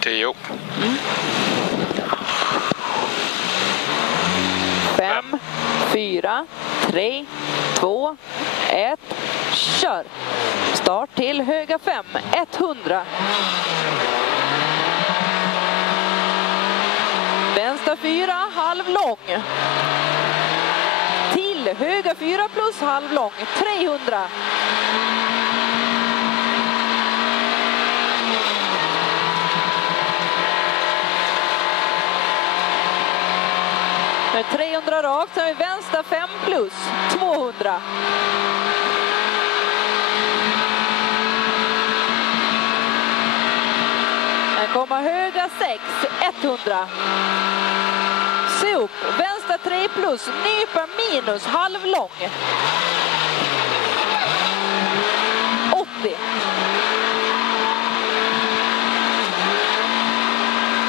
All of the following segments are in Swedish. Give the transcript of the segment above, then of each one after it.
10. 5, 4, 3, 2, 1. Kör! Start till höga 5, 100. Vänster 4, halv lång. Till höga 4 plus halv lång, 300. Med 300 rakt så är vi vänster 5 plus 200. Här kommer höga 6 100. Se upp, vänster 3 plus, nyper minus, halv lång. 80.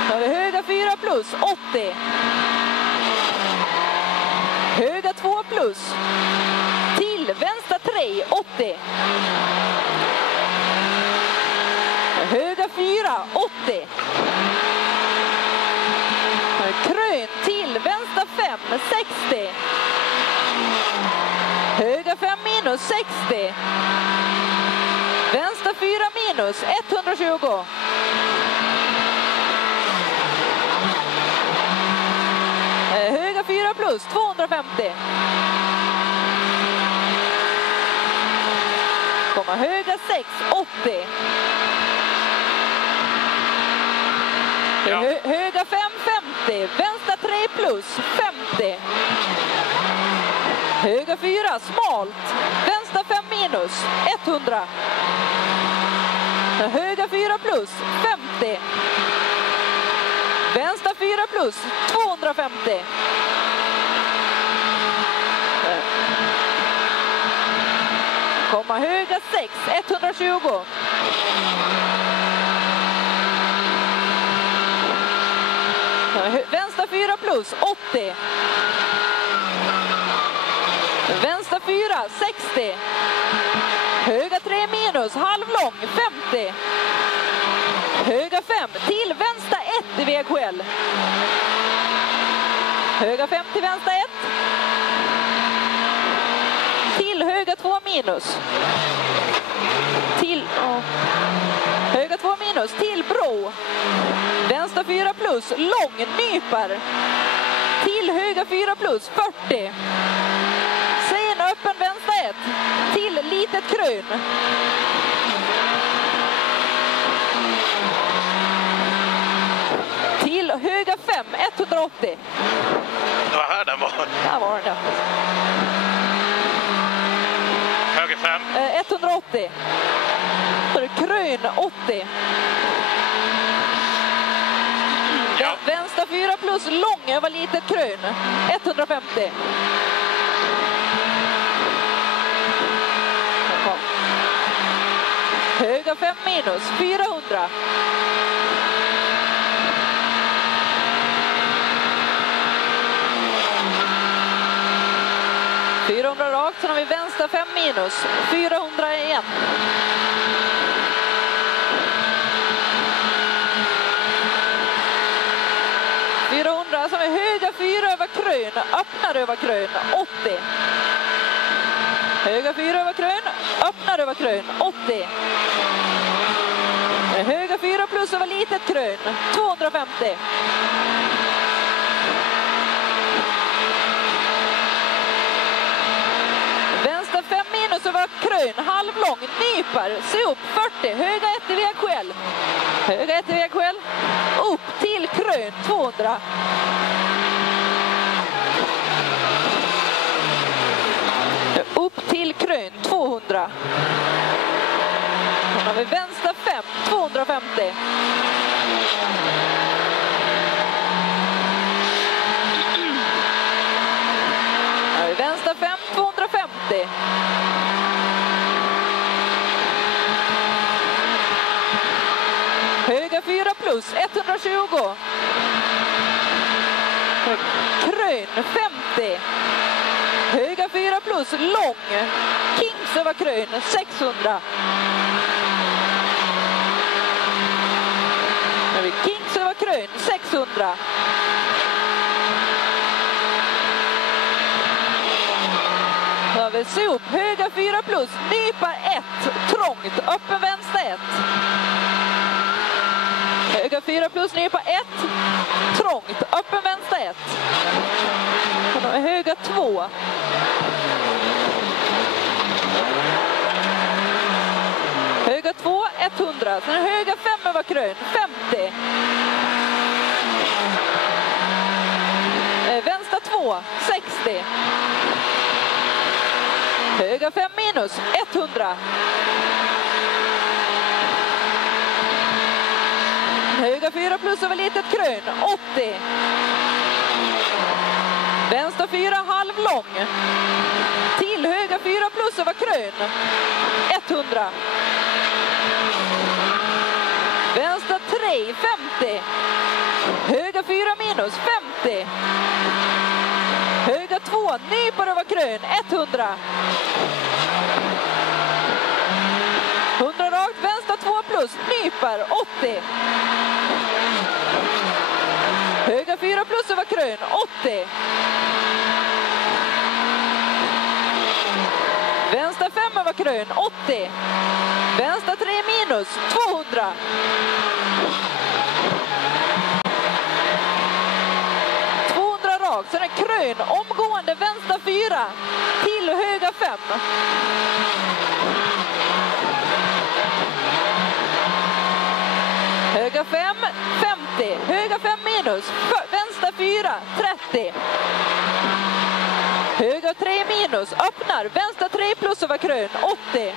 Då har vi höga 4 plus, 80. Höga 2 plus. Till vänster 3, 80. Höga 4, 80. Krön till vänster 5, 60. Höga 5 minus, 60. Vänster 4 minus, 120. Höga 4 plus, 250. Kommer höga 6, 80. Ja. Höga 5, 50. Vänster 3 plus, 50. Höga 4, smalt. Vänster 5 minus, 100. Höga 4 plus, 50. Vänster 4 plus, 250. Komma höga 6, 120. Vänster 4 plus, 80. Vänster 4, 60. Höga 3 minus, halv lång, 50. Höga 5 till vänster 1 i VQL. Höga 5 till vänster 1. Till höga 2 minus. Till höga 2 minus till bro. Vänster 4 plus, lång, nyper. Till höga 4 plus, 40. Sen öppen vänster 1. Till litet krön. Till höga 5, 180. Det var här den var. Där var den, ja. Höger 5. 180. Så är det krön 80. Ja. Vänster 4 plus lång över litet krön. 150. Höga 5 minus, 400. Rakt, sen har vi vänster 5 minus, 400 igen. Så har vi höga 4 över krön, öppnar över krön, 80. Höga 4 över krön, öppnar över krön, 80. Höga 4 plus över litet krön, 250. Vänster 5 minus över krön, halvlång, nyper, se upp, 40, höga 1 i VQL. Höga 1 i VQL, upp till krön, 200. Upp till krön, 200. Då har vi vänster 5, 250. Då har vi vänster 5, 250. Höga 4 plus, 120. Krön, 50. Höga 4 plus, lång. Kings över krön, 600. Nu har vi krön 600. Då har vi sop, höga 4 plus, nypa 1, trångt, öppen vänster 1. Höga 4 plus, nypa 1, trångt, öppen vänster 1. Och då är höga 2. Höga 2, 100. Sen höga 5 över krön, 50. Vänster 2, 60. Höga 5 minus, 100. Höga 4 plus över litet krön, 80. Vänster 4 halv lång. Till höga 4 plus över krön, 100. Vänster 3, 50. Höga 4 minus, 50. Höga 2, nypar över krön, 100. 100 rakt, vänster 2 plus, nypar, 80. Höga 4 plus över krön, 80. Vänster 5 över krön, 80. Vänster 3 minus, 200. Sen är krön, omgående vänster 4 till höga 5. Höga 5, 50. Höga 5 minus, vänster 4, 30. Höga 3 minus, öppnar, vänster 3 plus över krön, 80.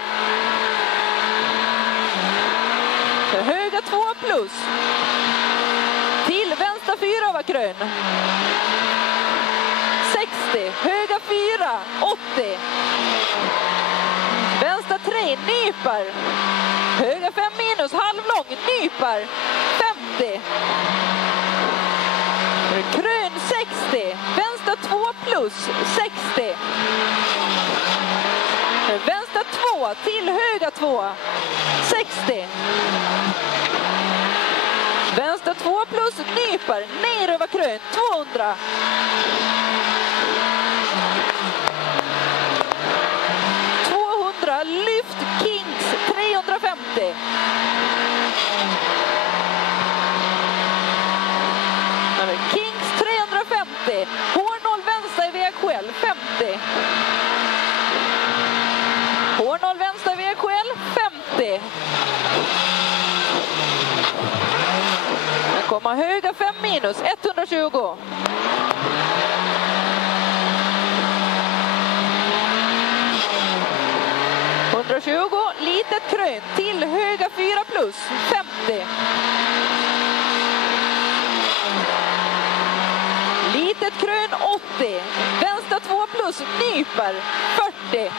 Höga 2 plus. Till vänster 4 över krön. 60, höga 4, 80. Vänster 3, nypar. Höga 5 minus, halvlång, nypar. 50. Krön 60, vänster 2 plus, 60. Vänster 2, till höga 2, 60. Vänster 2 plus, nypar, ner över krön, 200. Lyft Kings 350. Kings 350. H0 vänster i vägskäl 50. H0 vänster i vägskäl 50. Den kommer höga 5 minus 120. Litet krön till höga 4 plus 50. Litet krön 80. Vänster 2 plus nypar 40.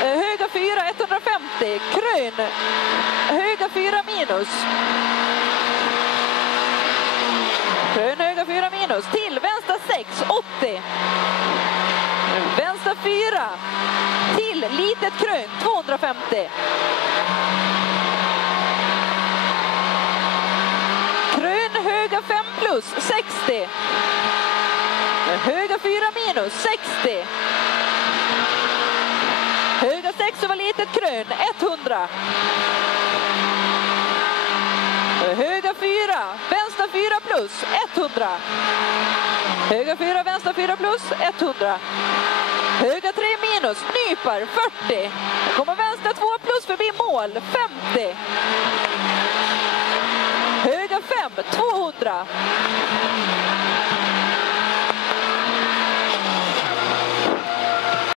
Höga 4 150. Krön höga 4 minus. Krön höga 4 minus till vänster 6, 80. Vänster 4 till litet krön 250. Krön höga 5 plus 60. Höga 4 minus 60. Höga 6 över litet krön 100. Höga 4, vänster 4 plus 100. Höga 4, vänster 4 plus 100. Höga 3 minus, nypar 40. Nu kommer vänster 2 plus förbi mål 50. Höga 5, 200.